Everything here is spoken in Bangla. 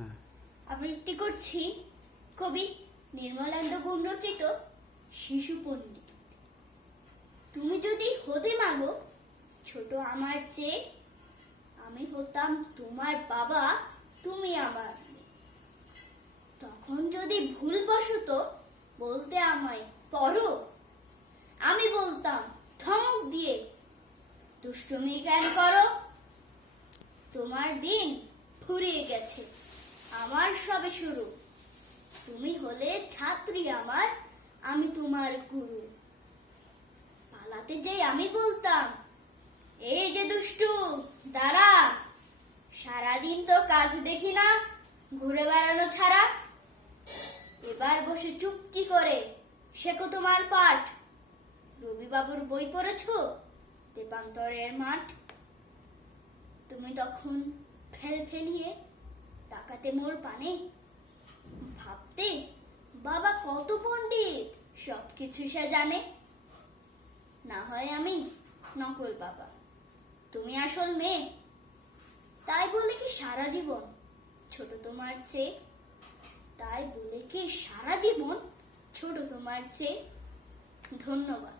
হ্যাঁ। আবৃত্তি করছি কবি নির্মলানন্দ গুণ রচিত শিশু পণ্ডিত। তুমি যদি হতে মাগো, ছোট আমার চেয়ে আমি হতাম তোমার বাবা, তুমি আমার তখন যদি ভুলবশত বলতে আমায় পড়ো, আমি বলতাম ধমক দিয়ে, দুষ্টুমি কেন করো? তোমার দিন ফুরিয়ে গেছে। আমার সবে শুরু। তুমি হলে ছাত্রী আমার, আমি তোমার গুরু। পালাতে যেই আমি বলতাম, এই যে দুষ্টু, দাঁড়া। সারাদিন তো কাজ দেখি না, ঘুরে বেড়ানো ছাড়া। এবার বসে চুপটি করে? শেখো তোমার পাঠ। রবিবাবুর বই পড়েছো? দেবান্তরের মাঠ। তুমি তখন ফেল ফেলিয়ে তাকাতে মোর পানে ভাবতে বাবা কত পণ্ডিত, সবকিছু সে জানে। না হয় আমি নকল বাবা, তুমি আসল মেয়ে। তাই বলে কি সারা জীবন ছোট তোমার চেয়ে? তাই বলে কি সারা জীবন ছোট তোমার চেয়ে? ধন্যবাদ।